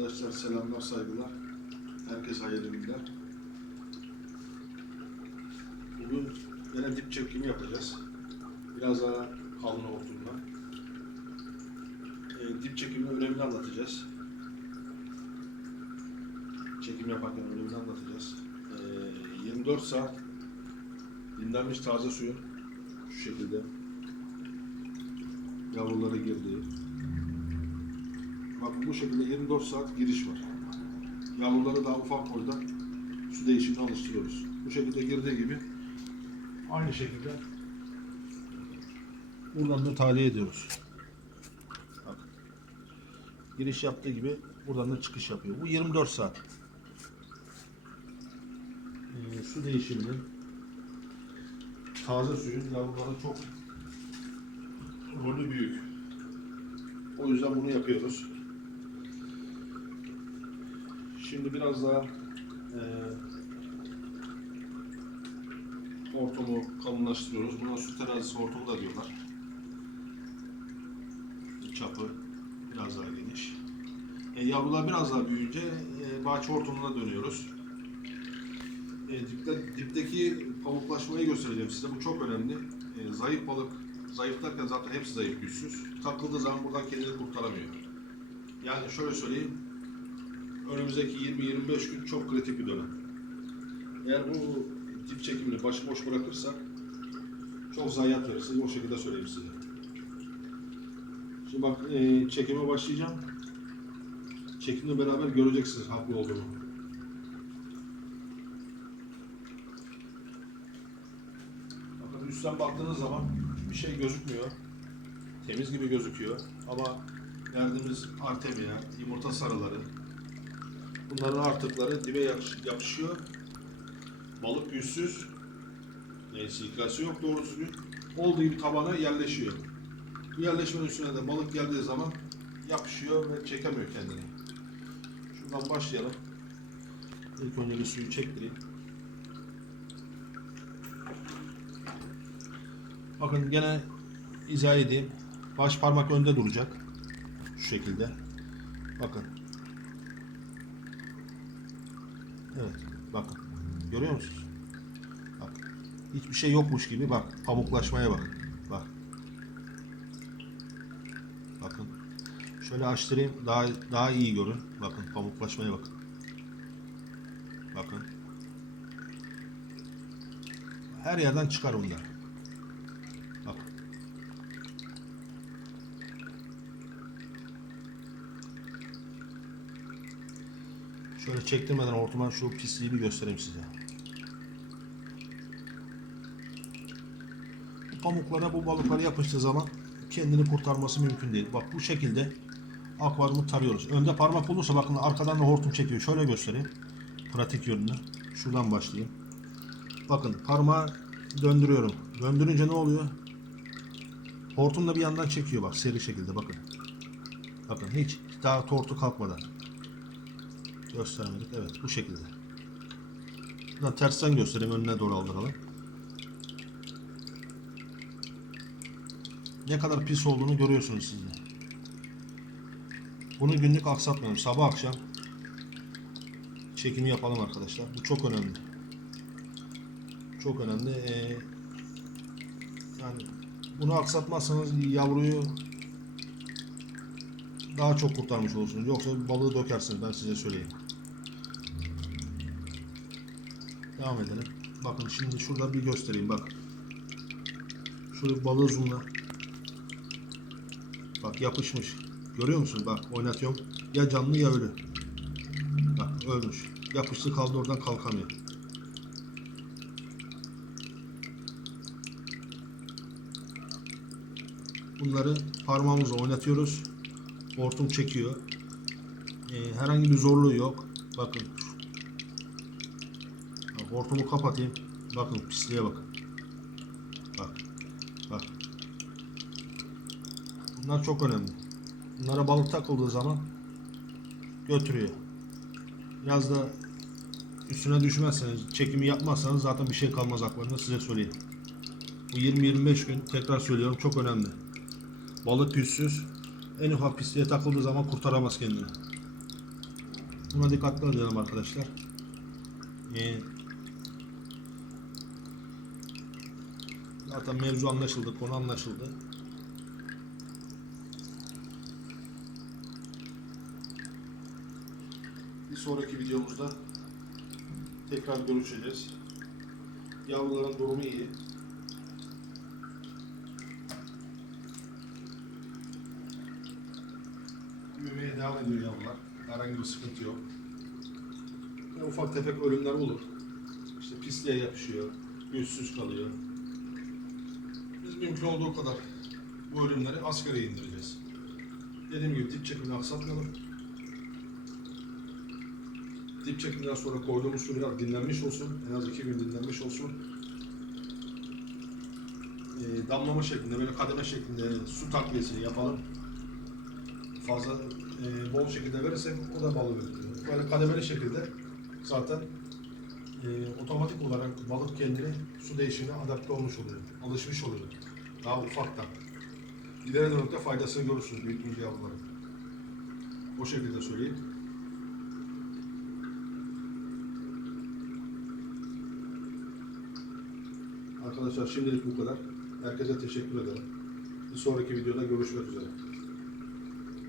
Arkadaşlar selamlar, saygılar. Herkes hayırlı günler. Bugün yine dip çekimi yapacağız. Biraz daha kalın hortumla. E, dip çekiminin önemini anlatacağız. Çekim yaparken önemini anlatacağız. E, 24 saat dinlenmiş taze suyun şu şekilde yavruları girdiği, Bakın bu şekilde 24 saat giriş var. Yavruları daha ufak boyda su değişimine alıştırıyoruz. Bu şekilde girdiği gibi aynı şekilde buradan da tahliye ediyoruz. Bak. Giriş yaptığı gibi buradan da çıkış yapıyor. Bu 24 saat. Ee, su değişiminin taze suyun yavrulara çok rolü büyük. O yüzden bunu yapıyoruz. Şimdi biraz daha e, hortumu kalınlaştırıyoruz. Buna su terazisi hortumu da diyorlar. Çapı biraz daha geniş. E, yavrular biraz daha büyüyünce e, bahçe hortumuna dönüyoruz. E, dipte, dipteki pamuklaşmayı göstereceğim size. Bu çok önemli. E, zayıf balık, zayıf derken zaten hepsi zayıf, güçsüz. Takıldığı zaman buradan kendini kurtaramıyor. Yani şöyle söyleyeyim, önümüzdeki 20-25 gün çok kritik bir dönem. Eğer bu dip çekimini başıboş bırakırsak çok zayiat verirsiniz. O şekilde söyleyeyim size. Şimdi bak e, çekime başlayacağım. Çekimle beraber göreceksiniz haklı olduğumu. Bakın üstten baktığınız zaman bir şey gözükmüyor. Temiz gibi gözüküyor ama verdiğimiz artemia, yumurta sarıları, bunların artıkları dibe yapış- yapışıyor. Balık yüzsüz, yani silkası yok doğru düzgün. Olduğu gibi tabana yerleşiyor. Bu yerleşmenin üstüne de balık geldiği zaman yapışıyor ve çekemiyor kendini. Şuradan başlayalım. İlk önce bir suyu çektireyim. Bakın gene izah edeyim. Baş parmak önde duracak. Şu şekilde. Bakın. Evet. Bakın. Görüyor musunuz? Bak. Hiçbir şey yokmuş gibi bak. Pamuklaşmaya bak. Bak. Bakın. Şöyle açtırayım. Daha daha iyi görün. Bakın pamuklaşmaya bakın. Bakın. Her yerden çıkar bunlar. Bak. Şöyle çektirmeden ortama şu pisliği bir göstereyim size. Bu pamuklara bu balıklara yapıştığı zaman kendini kurtarması mümkün değil. Bak bu şekilde akvaryumu tarıyoruz. Önde parmak olursa bakın arkadan da hortum çekiyor. Şöyle göstereyim. Pratik yönünü. Şuradan başlayayım. Bakın parmağı döndürüyorum. Döndürünce ne oluyor? Hortum da bir yandan çekiyor bak seri şekilde bakın. Bakın hiç daha tortu kalkmadan. Göstermedik. Evet bu şekilde. Buradan tersten göstereyim önüne doğru aldıralım. Ne kadar pis olduğunu görüyorsunuz siz de. Bunu günlük aksatmıyorum. Sabah akşam çekimi yapalım arkadaşlar. Bu çok önemli. Çok önemli. Ee, yani bunu aksatmazsanız yavruyu daha çok kurtarmış olursunuz. Yoksa balığı dökersiniz ben size söyleyeyim. Devam edelim. Bakın şimdi şurada bir göstereyim bak. Şöyle balığı zoomla. Bak yapışmış. Görüyor musun? Bak oynatıyorum. Ya canlı ya ölü. Bak ölmüş. Yapıştı kaldı oradan kalkamıyor. Bunları parmağımızla oynatıyoruz. Hortum çekiyor. Ee, herhangi bir zorluğu yok. Bakın. Bak, hortumu kapatayım. Bakın pisliğe bakın. Bak. Bak. Bunlar çok önemli. Bunlara balık takıldığı zaman götürüyor. Biraz da üstüne düşmezseniz, çekimi yapmazsanız zaten bir şey kalmaz akvaryumda size söyleyeyim. Bu 20-25 gün tekrar söylüyorum çok önemli. Balık yüzsüz en ufak pisliğe takıldığı zaman kurtaramaz kendini. Buna dikkatli edelim arkadaşlar. Ee, zaten mevzu anlaşıldı, konu anlaşıldı. Bir sonraki videomuzda tekrar görüşeceğiz. Yavruların durumu iyi. Büyümeye devam ediyor yavrular. Herhangi bir sıkıntı yok. Ve ufak tefek ölümler olur. İşte pisliğe yapışıyor, güçsüz kalıyor. Biz mümkün olduğu kadar bu ölümleri asgari indireceğiz. Dediğim gibi dip çekimini aksatmayalım. Dip çekimden sonra koyduğumuz su biraz dinlenmiş olsun. En az iki gün dinlenmiş olsun. Ee, damlama şeklinde, böyle kademe şeklinde su takviyesini yapalım. Fazla e, bol şekilde verirsek o da balığı öldürüyor. Böyle kademeli şekilde zaten e, otomatik olarak balık kendini su değişimine adapte olmuş oluyor. Alışmış oluyor. Daha ufaktan. İleri dönükte faydasını görürsünüz büyütünce yavruların. O şekilde söyleyeyim. Arkadaşlar şimdilik bu kadar. Herkese teşekkür ederim. Bir sonraki videoda görüşmek üzere.